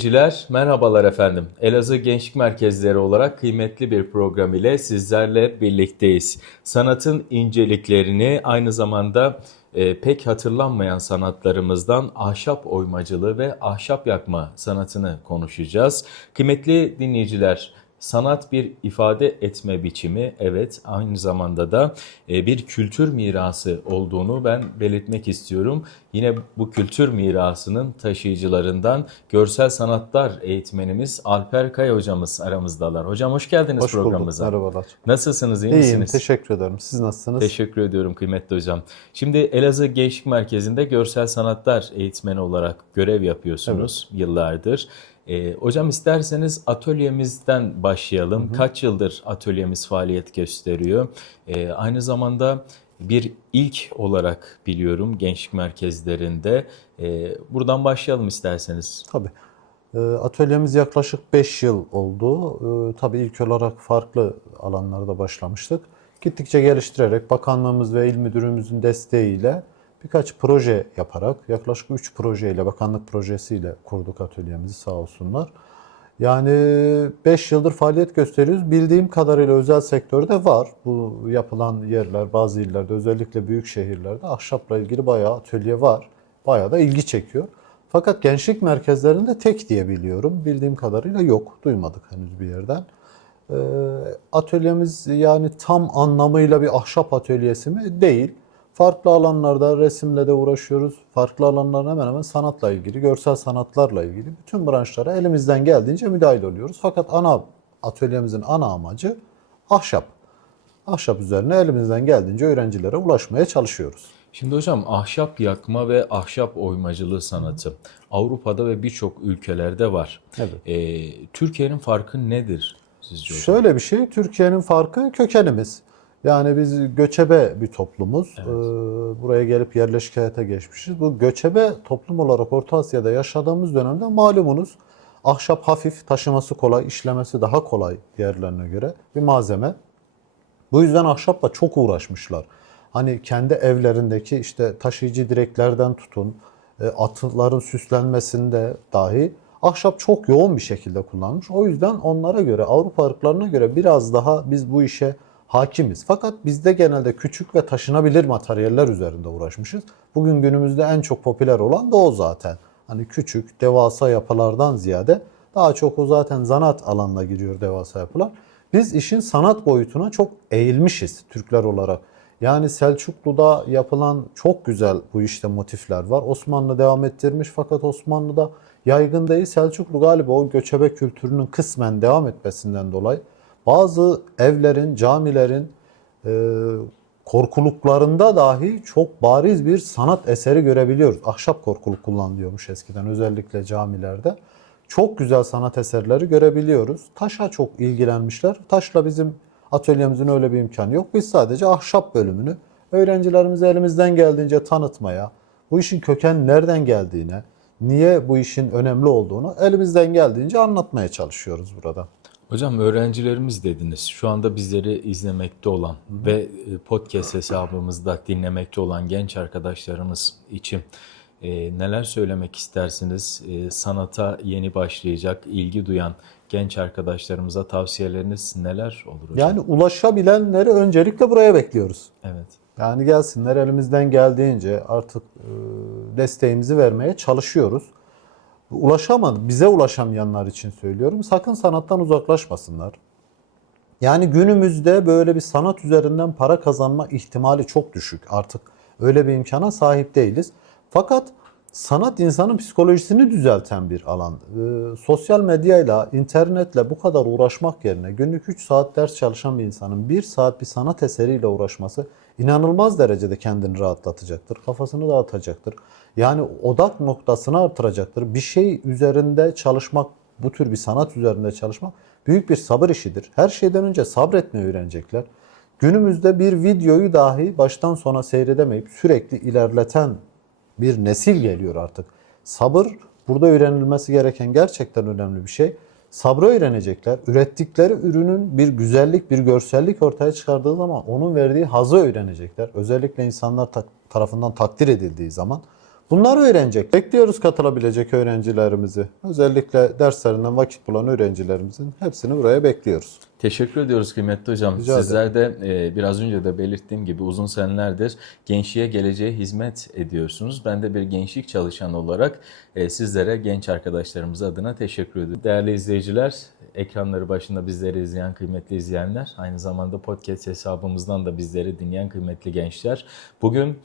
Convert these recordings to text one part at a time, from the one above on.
dinleyiciler, merhabalar efendim. Elazığ Gençlik Merkezleri olarak kıymetli bir program ile sizlerle birlikteyiz. Sanatın inceliklerini aynı zamanda e, pek hatırlanmayan sanatlarımızdan ahşap oymacılığı ve ahşap yakma sanatını konuşacağız. Kıymetli dinleyiciler, sanat bir ifade etme biçimi, evet aynı zamanda da e, bir kültür mirası olduğunu ben belirtmek istiyorum. Yine bu kültür mirasının taşıyıcılarından görsel sanatlar eğitmenimiz Alper Kaya hocamız aramızdalar. Hocam hoş geldiniz Hoş bulduk. programımıza. Merhabalar. Nasılsınız, iyi İyiyim. misiniz? Teşekkür ederim. Siz nasılsınız? Teşekkür ediyorum kıymetli hocam. Şimdi Elazığ Gençlik Merkezi'nde görsel sanatlar eğitmeni olarak görev yapıyorsunuz yıllardır. Ee, hocam isterseniz atölyemizden başlayalım. Kaç yıldır atölyemiz faaliyet gösteriyor? Ee, aynı zamanda bir ilk olarak biliyorum gençlik merkezlerinde. Ee, buradan başlayalım isterseniz. Tabii. Atölyemiz yaklaşık 5 yıl oldu. Tabii ilk olarak farklı alanlarda başlamıştık. Gittikçe geliştirerek bakanlığımız ve il müdürümüzün desteğiyle birkaç proje yaparak yaklaşık 3 projeyle bakanlık projesiyle kurduk atölyemizi sağ olsunlar. Yani 5 yıldır faaliyet gösteriyoruz. Bildiğim kadarıyla özel sektörde var. Bu yapılan yerler bazı illerde özellikle büyük şehirlerde ahşapla ilgili bayağı atölye var. Bayağı da ilgi çekiyor. Fakat gençlik merkezlerinde tek diye biliyorum. Bildiğim kadarıyla yok. Duymadık henüz bir yerden. Ee, atölyemiz yani tam anlamıyla bir ahşap atölyesi mi? Değil. Farklı alanlarda resimle de uğraşıyoruz. Farklı alanlarda hemen hemen sanatla ilgili, görsel sanatlarla ilgili bütün branşlara elimizden geldiğince müdahil oluyoruz. Fakat ana atölyemizin ana amacı ahşap. Ahşap üzerine elimizden geldiğince öğrencilere ulaşmaya çalışıyoruz. Şimdi hocam ahşap yakma ve ahşap oymacılığı sanatı Avrupa'da ve birçok ülkelerde var. Evet. Ee, Türkiye'nin farkı nedir sizce hocam? Şöyle bir şey, Türkiye'nin farkı kökenimiz. Yani biz göçebe bir toplumuz. Ee, buraya gelip yerleşik hayata geçmişiz. Bu göçebe toplum olarak Orta Asya'da yaşadığımız dönemde malumunuz ahşap hafif, taşıması kolay, işlemesi daha kolay diğerlerine göre bir malzeme. Bu yüzden ahşapla çok uğraşmışlar. Hani kendi evlerindeki işte taşıyıcı direklerden tutun, e, atıların süslenmesinde dahi ahşap çok yoğun bir şekilde kullanılmış. O yüzden onlara göre, Avrupa ırklarına göre biraz daha biz bu işe hakimiz. Fakat bizde genelde küçük ve taşınabilir materyaller üzerinde uğraşmışız. Bugün günümüzde en çok popüler olan da o zaten. Hani küçük, devasa yapılardan ziyade daha çok o zaten zanaat alanına giriyor devasa yapılar. Biz işin sanat boyutuna çok eğilmişiz Türkler olarak. Yani Selçuklu'da yapılan çok güzel bu işte motifler var. Osmanlı devam ettirmiş fakat Osmanlı'da yaygın değil. Selçuklu galiba o göçebe kültürünün kısmen devam etmesinden dolayı bazı evlerin, camilerin e, korkuluklarında dahi çok bariz bir sanat eseri görebiliyoruz. Ahşap korkuluk kullanılıyormuş eskiden özellikle camilerde. Çok güzel sanat eserleri görebiliyoruz. Taşa çok ilgilenmişler. Taşla bizim atölyemizin öyle bir imkanı yok. Biz sadece ahşap bölümünü öğrencilerimize elimizden geldiğince tanıtmaya, bu işin köken nereden geldiğine, niye bu işin önemli olduğunu elimizden geldiğince anlatmaya çalışıyoruz burada. Hocam öğrencilerimiz dediniz. Şu anda bizleri izlemekte olan ve e, podcast hesabımızda dinlemekte olan genç arkadaşlarımız için e, neler söylemek istersiniz? E, sanata yeni başlayacak, ilgi duyan genç arkadaşlarımıza tavsiyeleriniz neler olur hocam? Yani ulaşabilenleri öncelikle buraya bekliyoruz. Evet. Yani gelsinler elimizden geldiğince artık e, desteğimizi vermeye çalışıyoruz. Ulaşamadı, bize ulaşamayanlar için söylüyorum. Sakın sanattan uzaklaşmasınlar. Yani günümüzde böyle bir sanat üzerinden para kazanma ihtimali çok düşük. Artık öyle bir imkana sahip değiliz. Fakat sanat insanın psikolojisini düzelten bir alan. Ee, sosyal medyayla, internetle bu kadar uğraşmak yerine günlük 3 saat ders çalışan bir insanın 1 saat bir sanat eseriyle uğraşması inanılmaz derecede kendini rahatlatacaktır. Kafasını dağıtacaktır. Yani odak noktasını artıracaktır. Bir şey üzerinde çalışmak, bu tür bir sanat üzerinde çalışmak büyük bir sabır işidir. Her şeyden önce sabretmeyi öğrenecekler. Günümüzde bir videoyu dahi baştan sona seyredemeyip sürekli ilerleten bir nesil geliyor artık. Sabır burada öğrenilmesi gereken gerçekten önemli bir şey. Sabrı öğrenecekler. Ürettikleri ürünün bir güzellik, bir görsellik ortaya çıkardığı zaman onun verdiği hazı öğrenecekler. Özellikle insanlar ta- tarafından takdir edildiği zaman Bunlar öğrenecek. Bekliyoruz katılabilecek öğrencilerimizi. Özellikle derslerinden vakit bulan öğrencilerimizin hepsini buraya bekliyoruz. Teşekkür ediyoruz kıymetli hocam. Rica ederim. Sizler de e, biraz önce de belirttiğim gibi uzun senelerdir gençliğe geleceğe hizmet ediyorsunuz. Ben de bir gençlik çalışanı olarak e, sizlere genç arkadaşlarımız adına teşekkür ediyorum. Değerli izleyiciler, ekranları başında bizleri izleyen kıymetli izleyenler, aynı zamanda podcast hesabımızdan da bizleri dinleyen kıymetli gençler. Bugün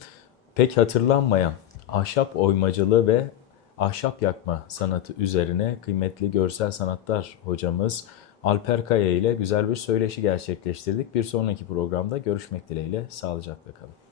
pek hatırlanmayan ahşap oymacılığı ve ahşap yakma sanatı üzerine kıymetli görsel sanatlar hocamız Alper Kaya ile güzel bir söyleşi gerçekleştirdik. Bir sonraki programda görüşmek dileğiyle sağlıcakla kalın.